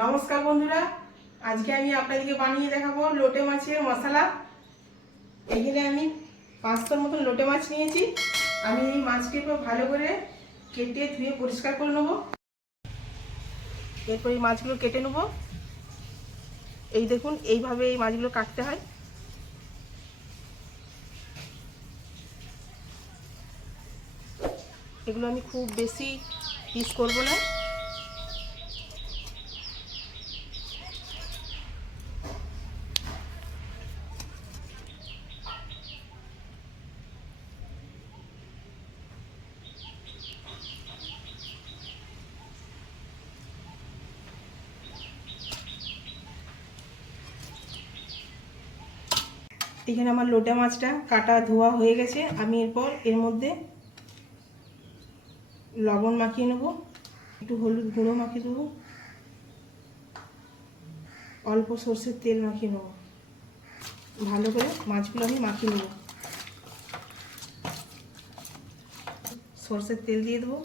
নমস্কার বন্ধুরা, আজকে আমি আপনাদেরকে বানিয়ে দেখাবো লোটে মাছের মশলা। এখানে আমি পাঁচশোর মতন লোটে মাছ নিয়েছি। আমি এই মাছটিকে ভালো করে কেটে ধুয়ে পরিষ্কার করে নেব। এরপর এই মাছগুলো কেটে নেব। এই দেখুন, এইভাবে এই মাছগুলো কাটতে হয়। এগুলো আমি খুব বেশি পিস করব না। এখানে আমার লোটা মাছটা কাটা ধোয়া হয়ে গেছে। আমি এরপর এর মধ্যে লবণ মাখিয়ে নেব। একটু হলুদ গুঁড়ো মাখিয়ে দেবো। অল্প সর্ষের তেল মাখিয়ে নেব। ভালো করে মাছগুলো আমি মাখিয়ে নেব। সর্ষের তেল দিয়ে দেবো।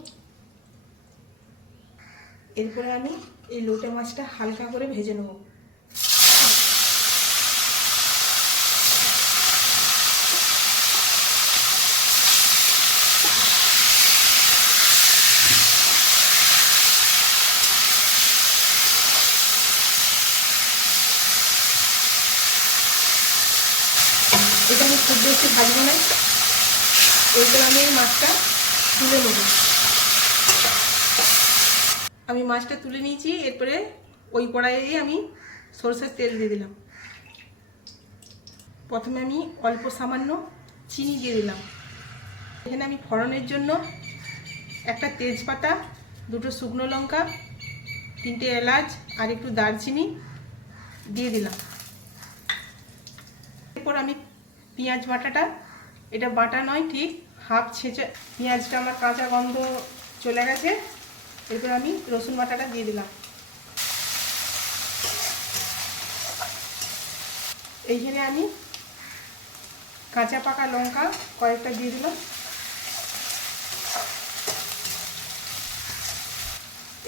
এরপরে আমি এই লোটে মাছটা হালকা করে ভেজে নেব এটা আমি খুব বেশি ভাজবো না। এরপর আমি এই মাছটা তুলে নেব। আমি মাছটা তুলে নিয়েছি, এরপরে ওই কড়াইয়ে আমি সরষের তেল দিয়ে দিলাম। প্রথমে আমি অল্প সামান্য চিনি দিয়ে দিলাম। এখানে আমি ফড়নের জন্য একটা তেজপাতা, দুটো শুকনো লঙ্কা, তিনটে এলাচ আর একটু দারচিনি দিয়ে দিলাম। এরপর আমি পেঁয়াজ বাটাটা। এটা বাটা নয়, ঠিক। হাফ ছেঁচে পেঁয়াজটা আমার কাঁচা গন্ধ চলে গেছে। এরপর আমি রসুন বাটাটা দিয়ে দিলাম। এইখানে আমি কাঁচা পাকা লঙ্কা কয়েকটা দিয়ে দিলাম।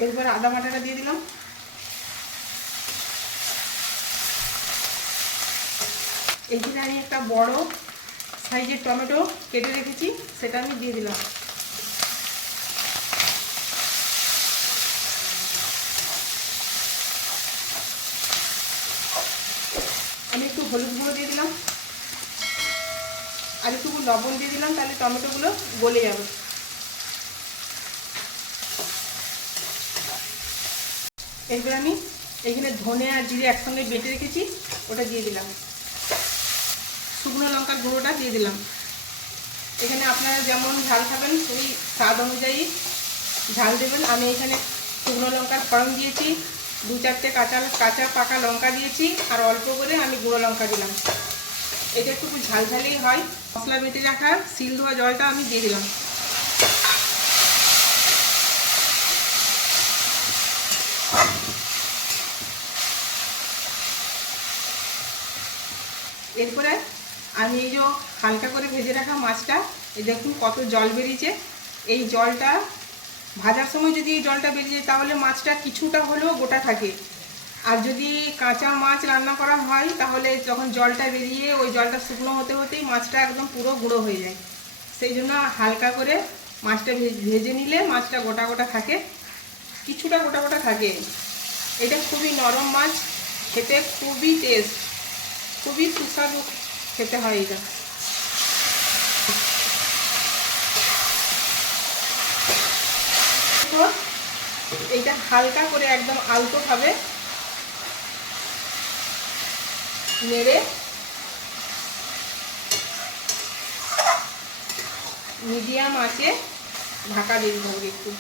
এরপর আদা বাটাটা দিয়ে দিলাম। এইখানে আমি একটা বড় সাইজের টমেটো কেটে রেখেছি, সেটা আমি দিয়ে দিলাম। আমি একটু হলুদ গুঁড়ো দিয়ে দিলাম। আর একটু লবণ দিয়ে দিলাম, তাহলে টমেটোগুলো গলে যাবে। এরপর আমি এখানে ধনে আর জিরে একসঙ্গে বেটে রেখেছি, ওটা দিয়ে দিলাম। শুকনো লঙ্কার গুঁড়োটা দিয়ে দিলাম। এখানে আপনারা যেমন ঝাল খাবেন, সেই স্বাদ অনুযায়ী ঝাল দেবেন। আমি এখানে শুকনো লঙ্কার ফড়ন দিয়েছি, দু চারটে কাঁচা কাঁচা পাকা লঙ্কা দিয়েছি, আর অল্প করে আমি গুঁড়ো লঙ্কা দিলাম। এটা একটু ঝাল ঝালই হয়। মশলা বেটে রাখা শিল ধোয়া জলটা আমি দিয়ে দিলাম। এরপরে আমি এই যে হালকা করে ভেজে রাখা মাছটা, এই দেখুন কত জল বেরিয়েছে। এই জলটা ভাজার সময় যদি এই জলটা বেরিয়ে যায়, তাহলে মাছটা কিছুটা হলেও গোটা থাকে। আর যদি কাঁচা মাছ রান্না করা হয়, তাহলে যখন জলটা বেরিয়ে ওই জলটা শুকনো হতে হতেই মাছটা একদম পুরো গুঁড়ো হয়ে যায়। সেই জন্য হালকা করে মাছটা ভেজে নিলে মাছটা গোটা গোটা থাকে। কিছুটা গোটা গোটা থাকে। এটা খুবই নরম মাছ, খেতে খুবই টেস্ট খুবই সুস্বাদু। খেতে হয় এটা। এইটা হালকা করে একদম আলতো ভাবে নেড়ে মিডিয়াম আঁচে ঢাকা দিয়ে দিতে একটু।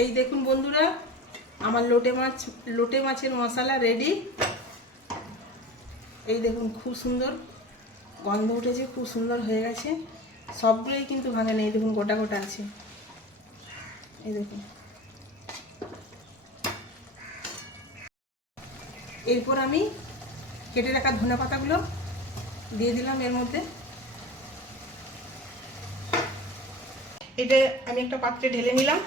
এই দেখুন বন্ধুরা আমার লোটে মাছ, লোটে মাছের মশলা রেডি এই দেখুন, খুব সুন্দর গন্ধ উঠেছে, খুব সুন্দর হয়ে গেছে। সবগুলোই কিন্তু ভাঙে নেই দেখুন, গোটা গোটা আছে। এই দেখুন। এরপর আমি কেটে রাখা ধনে পাতাগুলো দিয়ে দিলাম এর মধ্যে। এটা আমি একটা পাত্রে ঢেলে নিলাম।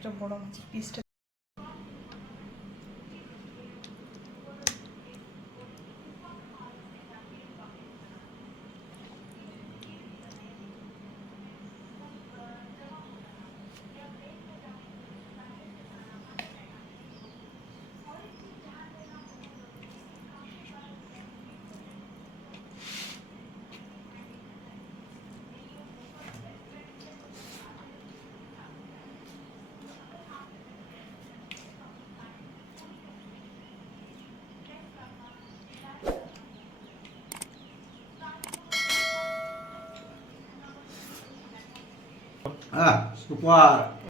একটা বড় মাছের পিসটা Ah, super.